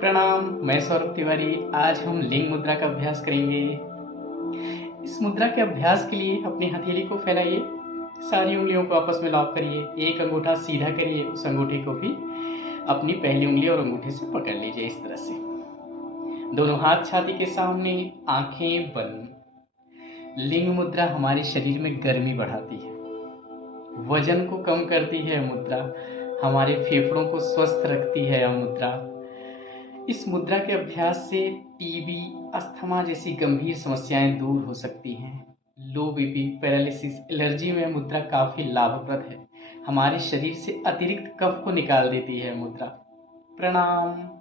प्रणाम। मैं सौरभ तिवारी। आज हम लिंग मुद्रा का अभ्यास करेंगे। इस मुद्रा के अभ्यास के लिए अपनी हथेली को फैलाइए, सारी उंगलियों को आपस में लॉक करिए, एक अंगूठा सीधा करिए, उस अंगूठे को भी अपनी पहली उंगली और अंगूठे से पकड़ लीजिए। इस तरह से दोनों हाथ छाती के सामने, आंखें बंद। लिंग मुद्रा हमारे शरीर में गर्मी बढ़ाती है, वजन को कम करती है मुद्रा, हमारे फेफड़ों को स्वस्थ रखती है यह मुद्रा। इस मुद्रा के अभ्यास से टीबी, अस्थमा जैसी गंभीर समस्याएं दूर हो सकती हैं। लो बीपी, पैरालिसिस, एलर्जी में मुद्रा काफी लाभप्रद है। हमारे शरीर से अतिरिक्त कफ को निकाल देती है मुद्रा। प्रणाम।